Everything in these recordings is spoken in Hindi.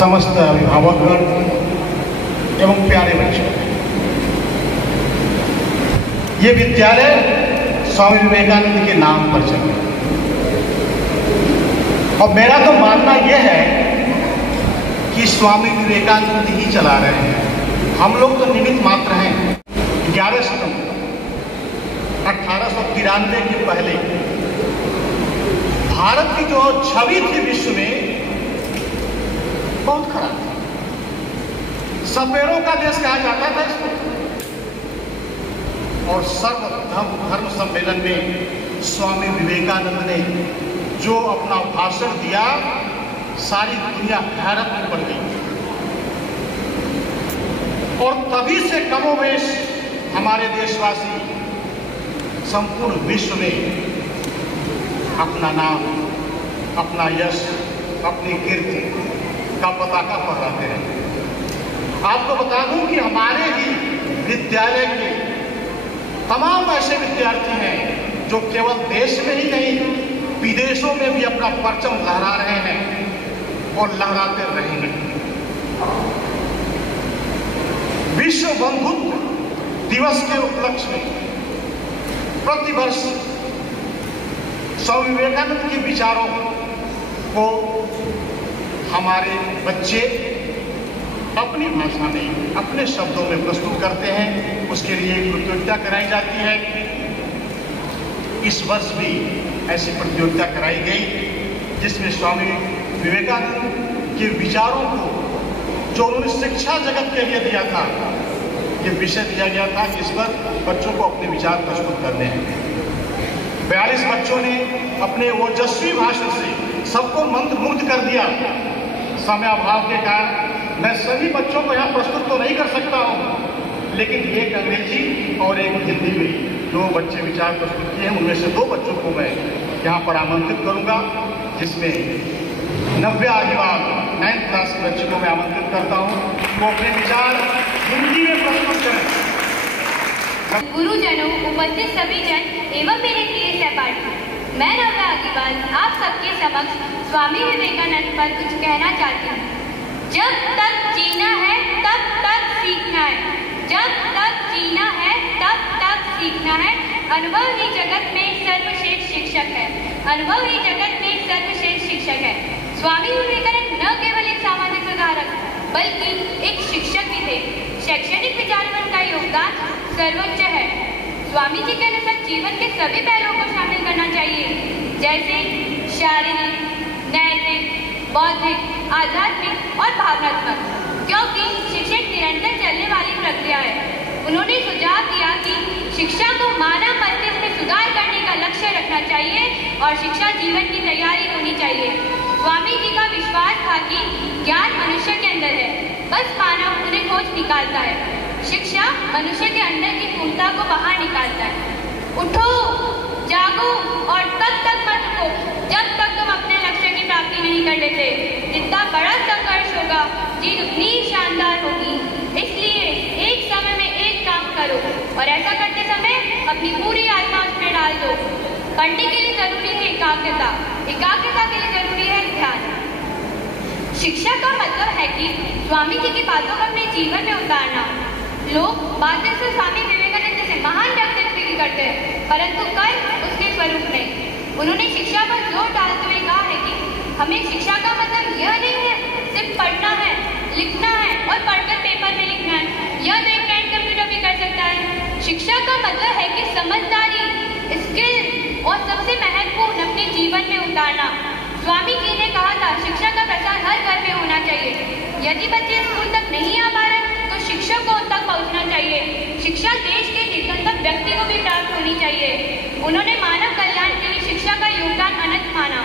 समस्त अभिभावकगण एवं प्यारे बच्चों, ये विद्यालय स्वामी विवेकानंद के नाम पर चल रहा है और मेरा तो मानना यह है कि स्वामी विवेकानंद ही चला रहे हैं, हम लोग तो निमित्त मात्र हैं। 11 सितंबर 1893 के पहले भारत की जो छवि थी विश्व में बहुत खराब थी। सपेरों का देश कहा जाता था इसको। और सर्व धर्म सम्मेलन में स्वामी विवेकानंद ने जो अपना भाषण दिया, सारी दुनिया हैरत में पड़ गई। और तभी से कमोवेश हमारे देशवासी संपूर्ण विश्व में अपना नाम, अपना यश, अपनी कीर्ति का पताका फहराते रहे। आपको बता दूं कि हमारे ही विद्यालय के तमाम ऐसे विद्यार्थी हैं जो केवल देश में ही नहीं, विदेशों में भी अपना परचम लहरा रहे हैं और लहराते रहेंगे। विश्व बंधुत्व दिवस के उपलक्ष्य में प्रतिवर्ष स्वामी विवेकानंद के विचारों को हमारे बच्चे अपनी भाषा में, अपने शब्दों में प्रस्तुत करते हैं। उसके लिए एक प्रतियोगिता कराई जाती है। इस वर्ष भी ऐसी प्रतियोगिता कराई गई जिसमें स्वामी विवेकानंद के विचारों को, जो उन्होंने शिक्षा जगत के लिए दिया था, ये विषय दिया गया था कि इस पर बच्चों को अपने विचार प्रस्तुत करने हैं। 42 बच्चों ने अपने ओजस्वी भाषण से सबको मंत्रमुग्ध कर दिया। समय अभाव के कारण मैं सभी बच्चों को यहाँ प्रस्तुत तो नहीं कर सकता हूँ, लेकिन एक अंग्रेजी और एक हिंदी में दो बच्चे विचार प्रस्तुत किए हैं। उनमें से 2 बच्चों को मैं यहाँ पर आमंत्रित करूँगा, जिसमें नव्य आदिवाल 9th क्लास के बच्चे को मैं आमंत्रित करता हूँ कि वो अपने विचार हिंदी में प्रस्तुत करें। गुरुजनों, उपस्थित सभी जन एवं मेरे प्रिय सहपाठी, मैं नव्या आदिवाल आप सबके समक्ष स्वामी विवेकानंद पर कुछ कहना चाहती हूँ। जब तक जीना है तब तक सीखना है, जब तक जीना है तब तक सीखना है। अनुभव ही जगत में सर्वश्रेष्ठ शिक्षक है, अनुभव ही जगत में सर्वश्रेष्ठ शिक्षक है। स्वामी विवेकानंद न केवल एक सामाजिक सुधारक बल्कि एक शिक्षक भी थे। शैक्षणिक विचार में उनका योगदान सर्वोच्च है। स्वामी जी के अनुसार जीवन के सभी पहलुओं को शामिल करना चाहिए, जैसे शारीरिक, नैतिक, बौद्धिक, आध्यात्मिक और भावनात्मक, क्योंकि शिक्षा एक निरंतर चलने वाली प्रक्रिया है। उन्होंने सुझाव दिया कि शिक्षा को मानव मस्तिष्क में सुधार करने का लक्ष्य रखना चाहिए और शिक्षा जीवन की तैयारी होनी चाहिए। स्वामी जी का विश्वास था कि ज्ञान मनुष्य के अंदर है, बस मानव उन्हें खोज निकालता है। शिक्षा मनुष्य के अंदर की पूर्णता को बाहर निकालता है। उठो, जागो और तब तक मत उठो जब तक तुम अपने लक्ष्य की प्राप्ति नहीं कर लेते। जितना बड़ा संघर्ष होगा, जीत उतनी शानदार होगी। इसलिए एक समय में एक काम करो और ऐसा करते समय अपनी पूरी आत्मा उसमें डाल दो। पढ़ने के लिए जरूरी है एकाग्रता, एकाग्रता के लिए जरूरी है ध्यान। शिक्षा का मतलब है कि स्वामी जी की बातों को अपने जीवन में उतारना। लोग बातें से स्वामी विवेकानंद जैसे महान व्यक्तित्व की करते हैं, परंतु कर उसके स्वरूप नहीं। उन्होंने शिक्षा पर जोर डालते हुए कहा है कि हमें शिक्षा का मतलब यह नहीं है सिर्फ पढ़ना है, लिखना है और पढ़कर पेपर में लिखना है। यह तो एक हैंड कंप्यूटर भी कर सकता है। शिक्षा का मतलब है कि समझदारी, स्किल और सबसे महत्वपूर्ण अपने जीवन में उतारना। स्वामी जी ने कहा था शिक्षा का प्रसार हर घर में होना चाहिए। यदि बच्चे स्कूल तक नहीं आ पा रहे तो शिक्षक को उन तक पहुंचना चाहिए। शिक्षा देश के निकटतम व्यक्ति को भी प्राप्त होनी चाहिए। उन्होंने मानव कल्याण के लिए शिक्षा का योगदान अनंत माना।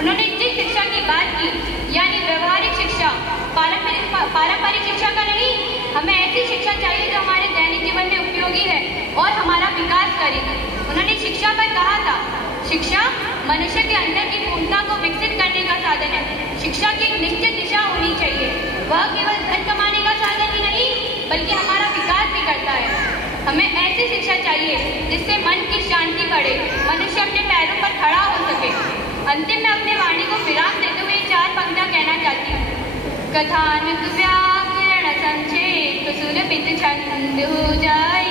उन्होंने जिस शिक्षा की बात की, यानी व्यवहारिक शिक्षा, पारंपरिक शिक्षा का नहीं, हमें ऐसी शिक्षा चाहिए जो हमारे दैनिक जीवन में उपयोगी है और हमारा विकास करेगी। उन्होंने शिक्षा पर कहा था शिक्षा मनुष्य के अंदर की पूर्णता को विकसित करने का साधन है। शिक्षा की एक निश्चित दिशा होनी चाहिए। वह केवल धन कमाने का साधन ही नहीं बल्कि हमारा विकास भी करता है। हमें ऐसी शिक्षा चाहिए जिससे मन की शांति बढ़े, मनुष्य अपने पैरों पर खड़ा हो सके। अंतिम में अपने वाणी को विराम देते हुए 4 पंक्तियां कहना चाहती हूँ। कथानक व्याकरण संक्षेप सुलभित छंद हो जाए,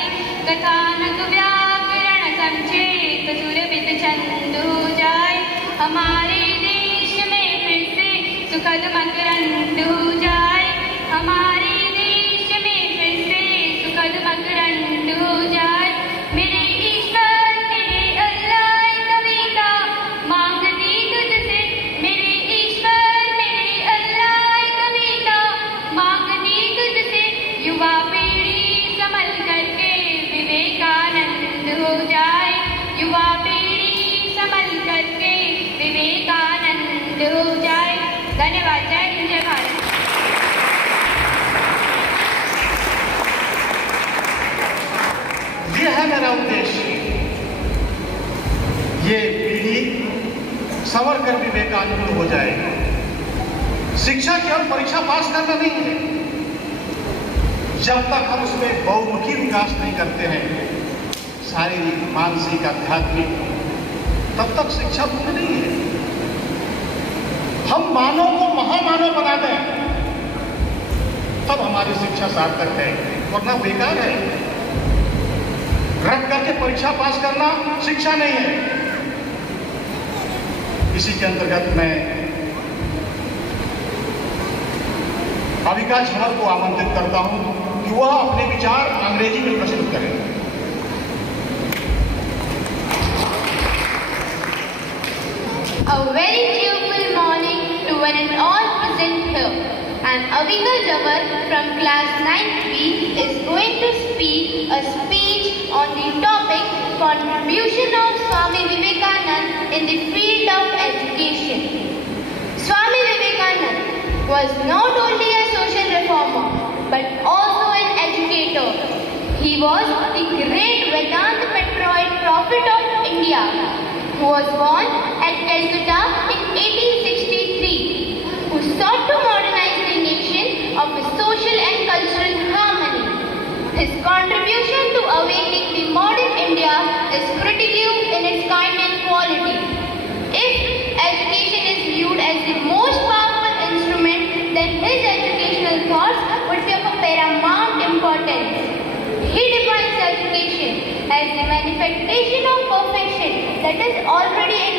कथानक व्याकरण संक्षेप सुलभित छंद हो जाए, हमारे देश में फिर से सुखद मकरंद हो जाए, हमारे देश में फिर से सुखद मकरंद हो जाए। मेरे ईश्वर तेरे अल्लाह कविता मांगती तुझसे, मेरे ईश्वर तेरे अल्लाह कविता मांगती तुझसे, युवा पीढ़ी संभल करके विवेकानंद हो जाए, युवा पीढ़ी संभल करके विवेकानंद हो जाए। धन्यवाद। जय हिंद, जय भारत। ये है मेरा उद्देश्य, ये पीढ़ी संवर कर विवेकानंद हो जाए। शिक्षा केवल परीक्षा पास करना नहीं है, जब तक हम उसमें बहुमुखी विकास नहीं करते हैं, शारीरिक, मानसिक, आध्यात्मिक, तब तक शिक्षा पूर्ण नहीं है। हम मानव को महामानव बना दें तब हमारी शिक्षा सार्थक है, वरना बेकार है। रट करके परीक्षा पास करना शिक्षा नहीं है। इसी के अंतर्गत मैं अविका झमर को आमंत्रित करता हूं कि वह अपने विचार अंग्रेजी में प्रस्तुत करें। A very cheerful morning to one and all present here. And Avika Jawar from class 9B is going to speak a speech on the topic Contribution of Swami Vivekanand in the field of education. Swami Vivekanand was not only a social reformer but also an educator. He was the great Vedanta Patriot prophet of India who was born at Calcutta in 1863, who sought to modernize the nation of a social and cultural harmony. His contribution to awakening the modern India is critical in its kind and quality. If education is viewed as the most powerful instrument, then his educational thoughts would be of a paramount importance. He defines education as the manifestation of perfection that is already in